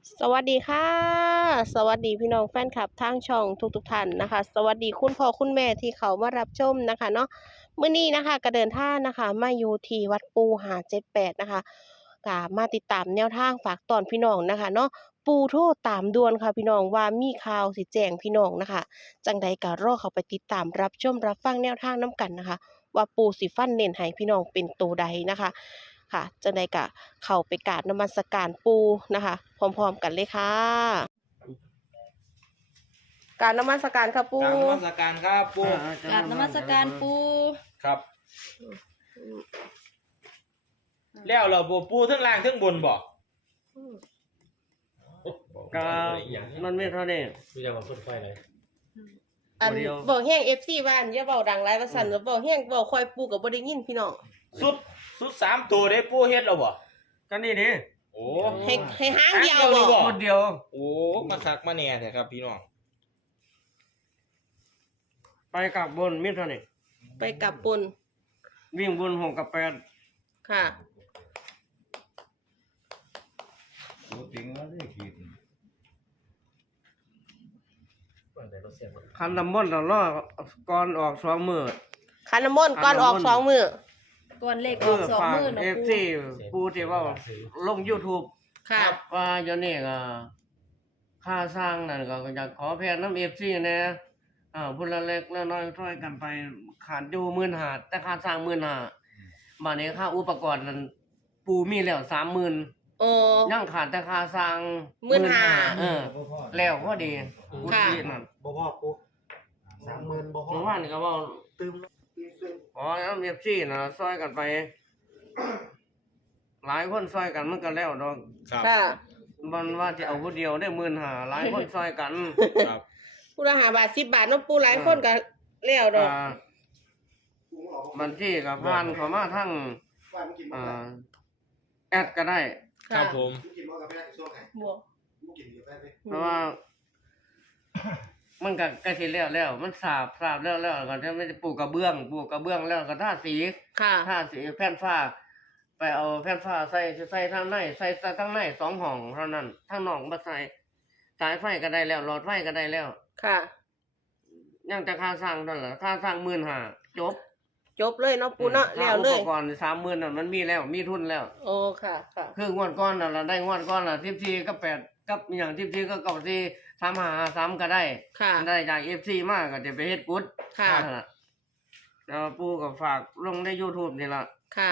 สวัสดีค่ะสวัสดีพี่น้องแฟนคลับทางช่องทุกท่านนะคะสวัสดีคุณพ่อคุณแม่ที่เขามารับชมนะคะเนาะมื้อนี้นะคะก็เดินทางนะคะมาอยู่ที่วัดปู578นะคะก็มาติดตามแนวทางฝากตอนพี่น้องนะคะเนาะปูโทรตามด่วนค่ะพี่น้องว่ามีข่าวสิแจ้งพี่น้องนะคะจังใดก็รอเขาไปติดตามรับชมรับฟังแนวทางน้กันนะคะว่าปูสิฟันเน้นให้พี่น้องเป็นตัวใดนะคะค่ะจังใดก็เข้าไปกราบนมัสการปูนะคะพร้อมๆกันเลยค่ะกราบนมัสการค่ะปูกราบนมัสการครับปู่กราบนมัสการปูครับแล้วเราปู่ทั้งล่างทั้งบนบ่ก็มันไม่เท่านี้ดูจากความต้นไฟเลยอันเดียวบอกแห้ง FC บ้านอย่าเว้าดังหลายว่าซั่นบอกแห้งเว้าคอยปูก็บ่ได้ยินพี่น้องสุด3ตัวได้ปู่เฮ็ดแล้วบ่ก็นี่ดิโอ้ให้หางเดียวหางเดียวนี่บ่บ่คนเดียวโอ้มาคักมาแน่แท้ครับพี่น้องไปกับบนมิเท่านี้ไปกับปุนวิ่งบน6 กับ 8 ค่ะแต่รถเสียงมันคันน้ำมนต์ตลอดก่อนออก2 มื้อคันน้ำมนต์ก่อนออก2มื้อก่อนเลขออก2 มื้อเนาะ FC ปูที่ว่าลง YouTube ค่ะว่าเดี๋ยวนี้ก็ค่าสร้างนั่นก็อยากขอแพงน้ำ FC แน่พุ่นละเล็กละน้อยช่วยกันไปขาดอยู่15,000แต่ค่าสร้าง15,000บัดนี้ค่าอุปกรณ์นั้นปูมีแล้ว 30,000 โอ้ยังขาดแต่ค่าสร้าง 15,000 แล้วพอดีค่ะที่นั่นบ่พ่อปุ๊30,000บ่พ่อเมื่อวานนี่ก็เว่าตื่มอ๋อแล้วเมียซี่นะซอยกันไป หลายคนซอยกันมันก็แล้วดอกครับค่ะมันว่าจะเอาผู้เดียวได้15,000หลายคนซอยกันครับผู้ละ5บาท10บาทเนาะปูหลายคนก็แล้วดอกบัญชีกับผ่านเข้ามาทั้งแอดก็ได้ครับผมบ่เพราะว่า มันก็ใกล้สิแล้วมันสาบแล้วก็จะไม่ได้ปลูกกระเบื้องแล้วก็ทาสีค่ะทาสีแผ่นฟ้า ไปเอาแผ่นฟ้าใส่ทางในใส่ทางใน2 ห้องเท่านั้นทางนอกบ่ใส่สายไฟก็ได้แล้วหลอดไฟก็ได้แล้วค่ะยังแต่ค่าสร้างนั่นแหละค่าสร้าง15,000จบจบเลยเนาะปูเนาะแล้วเลยค่าอุปกรณ์30,000นั่นมันมีแล้วมีทุนแล้วโอ้ค่ะค่ะคืองวดก้อนน่ะเราได้งวดก้อนน่ะ14กับ8กับอหย่าง14ก็94 353ก็ได้ค่ะได้จาก FC มาก็จะไปเฮ็ดกุดค่ะนั่นล่ะแล้วปู่ก็ฝากลงใน YouTube นี่ล่ะค่ะ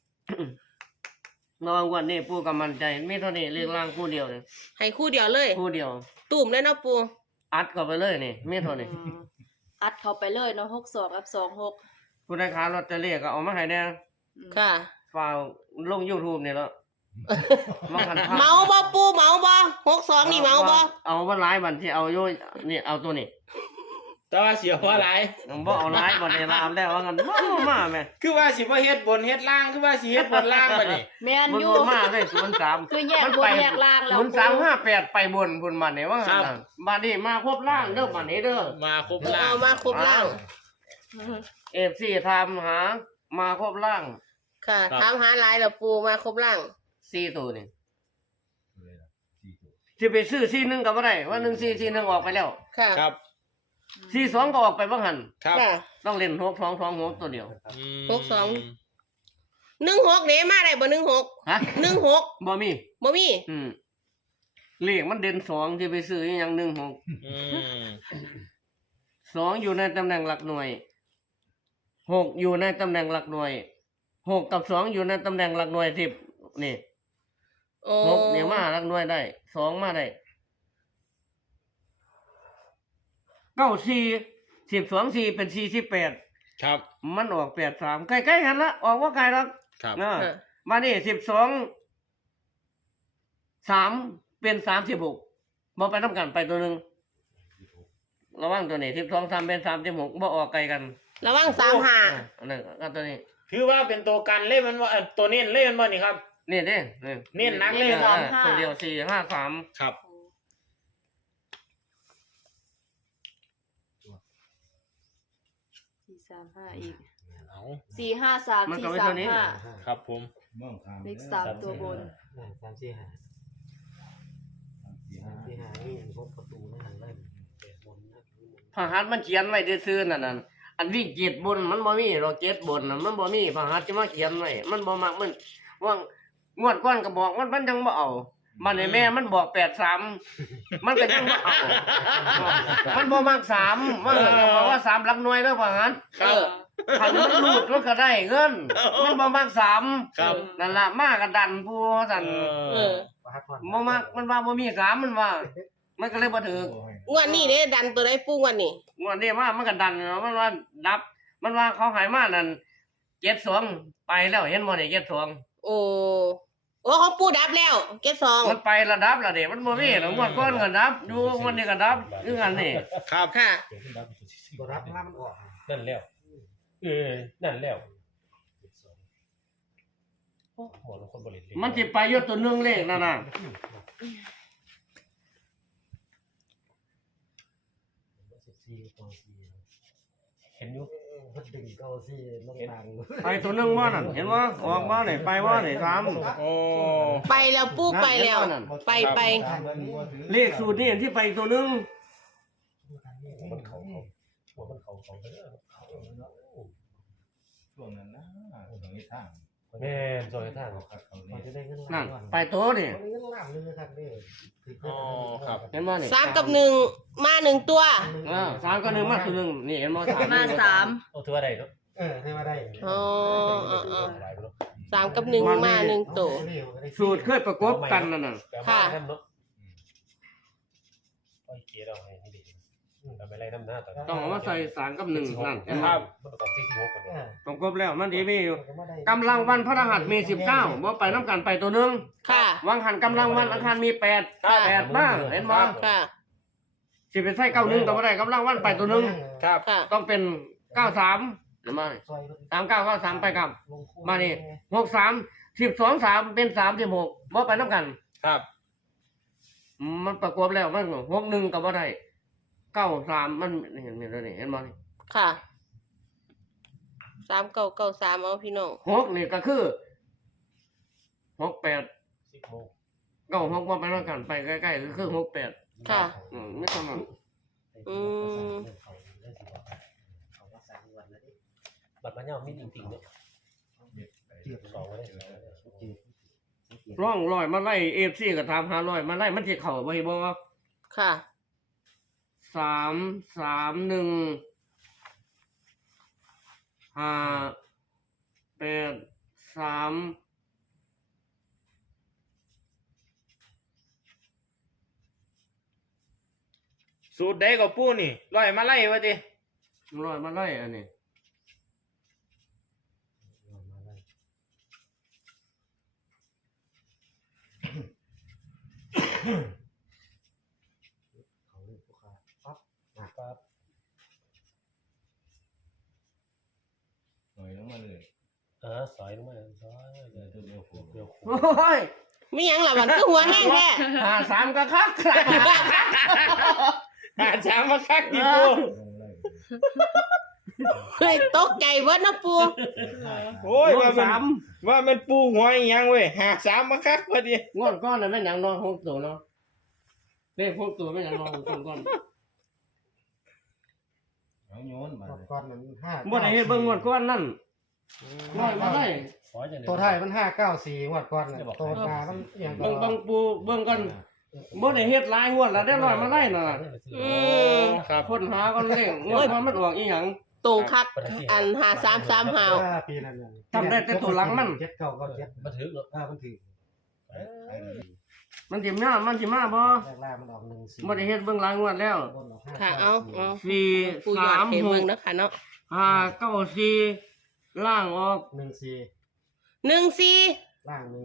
นอนวันนี้ปู่ก็มั่นใจมีเท่านี้เรียงร่างคู่เดียวนี่ให้คู่เดียวเลยคู่เดียวตุ่มเลยเนาะปูอัดเข้าไปเลยนี่มีเท่านี้อัดเข้าไปเลยเนาะ62กับ26 ผู้ได้ค้าลอตเตอรี่ก็เอามาให้แน่ค่ะฝากลง YouTube นี่แล้วมากันพาเมาบ่ปูเมาบ่62นี่เมาบ่เอาว่าหลายบันที่เอาอยู่นี่เอาตัวนี้แต่ว่าเสียว่าหลายบ่เอาหลายบันนี้ลามแล้วว่างั้นมาแม่คือว่าสิบ่เฮ็ดบนเฮ็ดล่างคือว่าสิเฮ็ดบนล่างบัดนี้แม่นมันอยู่มาได้03 คือแยกบนแยกล่างแล้ว 0358ไปบนพุ่นบัดนี้ว่างั้นน่ะบัดนี้มาครบล่างเด้อบัดนี้เด้อมาครบล่างเอามาครบล่าง FC ถามหามาครบล่างค่ะถามหาหลายแล้วปูมาครบล่าง 4ตัวนี่สิไปซื้อ41ก็บ่ได้ว่า1441ออกไปแล้วค่ะครับ 42ก็ออกไปบ่หั่นครับค่ะต้องเล่น6226ตัวเดียวอืม 62 16เด้มาได้บ่16 ฮะ 16 บ่มีบ่มีเลขมันเด่น2ที่ไปซื้ออีหยัง16 อืม 2อยู่ในตำแหน่งหลักหน่วย6อยู่ในตำแหน่งหลักหน่วย6กับ2อยู่ในตำแหน่งหลักหน่วย10นี่โอ้ 6เนี่ยมาหลักหน่วยได้2มาได้94 12 4เป็น48 ครับมันออก83ใกล้ๆกันละออกว่าไกลหรอกครับนะค่ะมานี่12 3เป็น36บ่ไปนำกันไปตัวหนึงระวังตัวนี้12 3เป็น36บ่ออกไกลกันระวัง35 อันนั้นก็ตัวนี้ถือว่าเป็นตัวกันเล่มันว่าตัวเน้นเล่มันบ่นี่ครับนี่เด้เน้นหนักเลยตัวเดียว453 ครับ 435อีกเอา 453 มันก็ไม่เท่านี้ 435 ครับผมเลข3ตัวบน 3 4 5 ที่หานี่พบประตูนะหันไล่เปิดบนนะพระหัตถ์มันเขียนไว้ซื่อๆนั่นน่ะอันวิ่งเจ็ดบนมันบ่มีหรอกเจ็ดบนน่ะมันบ่มีพระหัตถ์จะมาเขียนไว้มันบ่มักมันว่างวดก่อนก็บอกมันยังบ่เอามันให้แม่มันบอก83มันก็ยังบ่เอามันบ่มัก3มันก็บอกว่า3หลักหน่วยเด้อพระหัตถ์ครับคันมันรูดมันก็ได้เงินมันบ่มัก3 ครับนั่นล่ะมาก็ดันผู้สั่นเออบ่มักมันว่าบ่มี3มันว่า มันก็เลยบ่ถูกงวดนี้เด้ดันตัวได้ปูงวดนี้งวดนี้มามันก็ดันเนาะมันว่าดับ มันว่าเขาใหายมานั่น72ไปแล้วเห็นบ่นี่72 โอ้ของปูดับแล้วเก็บสองมันไประดับแล้วเด้มันบ่มีแล้วงวดก่อนก็ดับอยู่งวดนี้ก็ดับคือกันนี่ครับค่ะตัวรับล่ามันออกนั่นแล้วนั่นแล้วโอ้หมดคนบริสุทธิ์มันสิไปอยู่ตัวหนึงเลขนั่นน่ะเห็นอยู่พัดดึงเก้าซี่ลงดังไปตัวหนึงบ่นั่นเห็นบ่ออกบ่นี่ไปบ่นี่3 โอ้ไปแล้วปูไปแล้ว ไปเลขสูตรนี่ที่ไปตัวหนึงมันเขาไปแล้วช่วงนั้นนะตรงนี้ทางแม่นซอยทางเขาเขามันเนี่ยจะได้เงินนั่นไปตัวนี่มันเงินล้านเลยครับนี่อ๋อครับเห็นบ่นี่ 3 กับ 1 มา 1 ตัว 3กับ1มาตัวหนึงนี่เห็นบ่3 มาสามโอ้ถือว่าได้เนาะให้มาได้อ๋อหลายเนาะ 3 กับ 1 มา 1 ตัวสูตรเคยประกบกันนั่นน่ะค่ะเนาะโอ้ยเกียร์เราให้นี่ดีเราไม่ไล่น้ำหน้าตอนต้องเอามาใส่3กับ1นั่นเห็นคบ่รับมันต้อง46กันเนี่ยประกบแล้วมันสิมีอยู่กำลังวันพฤหัสมี19บ่ไปนํกันไปตัวหนึงค่ะวังหันกำลังวันอังคารมี8 8มาเห็นบ่ค่ะสิไปใส่91ก็บ่ได้กำลังวันไปตัวหนึงครับค่ะต้องเป็น93เห็นบ่3993ไปกับมานี่63 12 3เป็น36บ่ไปนํกันครับมันประกบแล้วมัน61ก็บ่ได้93มันเห็นนี่เห็นบ่นี่ค่ะ3 9 9 3เอาพี่น้อง 6นี่ก็คือ68 10โมง 96บ่ไปนํกันไปใกล้ๆก็คือ68 ค่ะไม่ต้องนั้นบัตรมันยังมีจริงๆเนี่ยสองเลยร่องลอยมาไล่ FC ก็ถามหาร้อยมาไล่มันสิเข้าบ่เห็นบ่ค่ะ 331 583 สูตรใดก็ปูนี่ร้อยมาไล่ไว้ดิลอยมาไล่อันนี้หน่อยลงมาเลยสอยลงมาสอยเดี๋ยวตัวเดียวผมเดี๋ยวโอ้ยมีหยังล่ะมันคือหัวแห้งแท้ 53ก็คักหาช้างมาคักดิปูลงเลยเฮ้ยตกใจเบิดนะปูโอ้ยงวว่าดมัน 3 ว่ามันปูหัวอีหยังเว้ยหาสามมาคักพอดีงวดก้อนน่ะแม่นหยังนอน6ตัวเนาะเลข6ตัวแม่นหยังนอน6ตัวก่อนเอาโยนมาเลยก้อนมัน5 บ่ได้เฮ็ดเบิ่งงวดก้อนนั่นลอยมาไล่ตัวท้ายมัน594งวดก่อนตัวหน้ามันอย่างเบิ่งปูเบิ่งกันบ่ได้เฮ็ดหลายงวดแล้วได้ลอยมาไล่น่ะครับค้นหาก่อนเลขงวดมันออกอีหยังตรงคักอัน533หาวปีนั้นจำได้แต่ตัวหลังมันเจ็ดเก้าก็เจ็ดมาถือเนาะมันถือไปเลยมันสิมาบ่แรกๆมันออก1 4 บ่ได้เฮ็ดเบิ่งหลายงวดแล้วค่ะ เอา 4 ปูยอดเท 3 เมือง 6 เนาะค่ะเนาะ 5 9 4ล่างออก 14 14 ล่าง14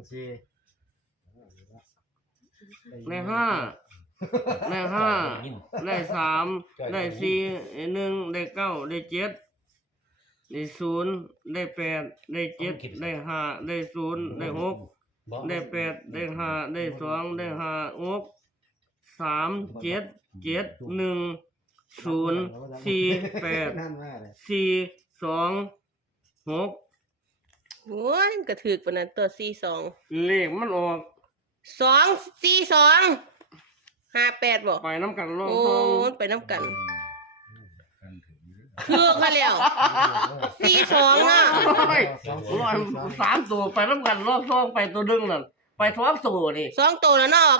ได้5ได้5ได้3ได้4 1ได้9ได้7ได้0ได้8ได้7ได้5ได้0ได้6ได้8ได้5ได้2ได้5 6 3 7 7 1 0 4 8 นั่นว่าเลย 4 2 6 โอ้ยกระถือปานนั้นตัว42 เลขมันออก 242 58บ่ไปน้ำกันรอบโอ้สองไปน้ำกันกันถึงคือค่ะแล้ว42น่ะร้อย3ตัวไปน้ำกันรอบสองไปตัวดึงนั่นไปท้องตัวนี่ 2ตัวแล้วเนาะออก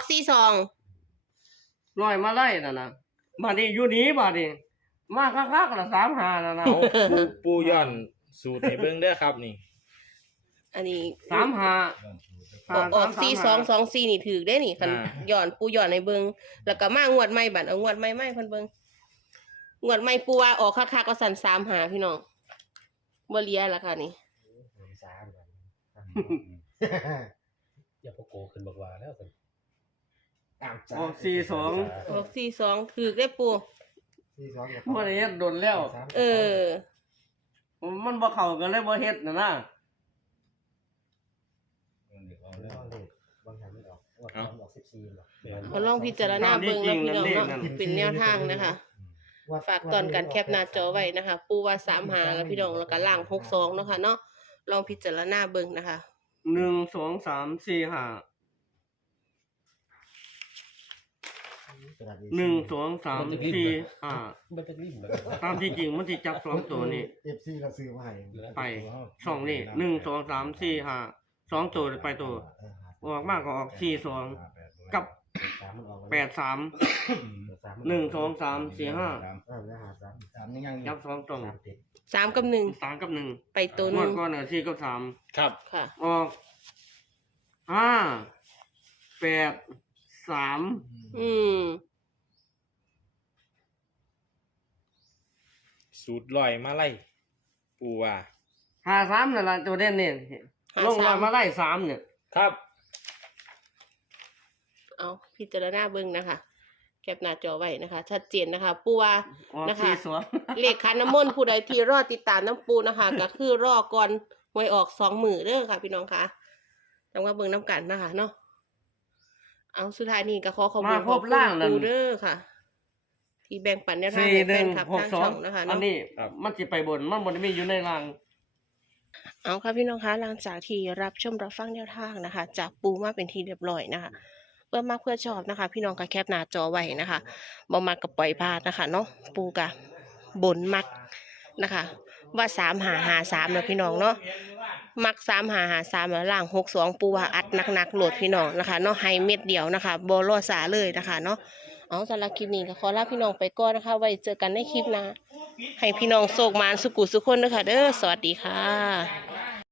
42 ลอยมาไล่นั่นนะมาดิอยู่นี้มาดิมาคักๆละ35นั่นนะเอาปูย่อนสูตรให้เบิ่งเด้อครับนี่อันนี้ 35 ออก4224นี่ถือได้นี่คันย้อนปูย้อนให้เบิ่งแล้วก็มางวดใหม่บัดเอางวดใหม่ๆเพิ่นเบิ่งงวดใหม่ปูว่าออกคักๆก็สั่น35พี่น้องบ่เหลียละค่ะนี่อย่าพกโกขึ้นบอกว่าแล้วกันออก42 ออก42ถือได้ปูบ่ได้เฮ็ดโดนแล้วเออมันบ่เข้ากันเลยบ่เฮ็ดน่ะนะเขาลองพิจารณาเบิ่งแล้วพี่น้องเนาะเป็นแนวทางนะคะ ฝากตอนการแคปหน้าจอไว้นะคะ ปูว่า35แล้วพี่น้องแล้วก็ล่าง62เนาะค่ะเนาะลองพิจารณาเบิ่งนะคะ 1 2 3 4 5 1 2 3 4 5 มันเป็นริมแบบตามที่จริงมันสิจับ2ตัวนี่ FC ก็ซื้อมาให้ไป2นี่1 2 3 4 5 2ตัวไปตัวออกมากก็ออก42กับ83 1 2 3 4 5 3ยังจับ2ตัว 3 กับ 3กับ1 1ไปตัวหงนึวดงก่อนน่ะ4กับ3 ครับค่ะออก5 8 3 อืมสูตรลอยมาไล่ปูว่า 53นั่นล่ะตัวเด่นนี่ลงลอยมาไล่3เนี่ยครับเอาพิจารณาเบิ่งนะคะ แคปหน้าจอไว้นะคะ ชัดเจนนะคะ ปูว่าออกนะคะ 42 เลขขันน้ำมนต์ผู้ใดที่รอติดตามน้ำปูนะคะ ก็คือรอก่อนหวยออก2 มื้อเด้อค่ะ พี่น้องคะต้องมาเบิ่งน้ำกันนะคะเนาะเอาสุดท้ายนี้ก็ขอขอบคุณมาครบร่างนั่นปูเด้อค่ะ ที่แบ่งปันแนวทางให้แฟนคลับทางช่องนะคะอันเนาะนี้มันสิไปบนมันบ่ได้มีอยู่ในรางเอาค่ะพี่น้องคะหลังจากที่รับชมรับฟังแนวทางนะคะ จากปูมาเป็นที่เรียบร้อยนะคะ เพื่อมาเพื่อชอบนะคะ พี่น้องก็แคปหน้าจอไว้นะคะบ่มักก็ปล่อยพลาดนะคะเนาะปูกะบนมักนะคะ ว่า3553แล้วพี่น้องเนาะมัก3553แล้วล่าง62ปูว่าอัดหนักๆโหลดพี่น้องนะคะเนาะให้เม็ดเดียวนะคะบ่รอสาเลยนะคะเนาะเอาสำหรับคลิปนี้ก็ขอลาพี่น้องไปก่อนนะคะ ไว้เจอกันในคลิปหน้าให้พี่น้องโชคมานสุขุสุขคนเด้อค่ะเด้อสวัสดีค่ะ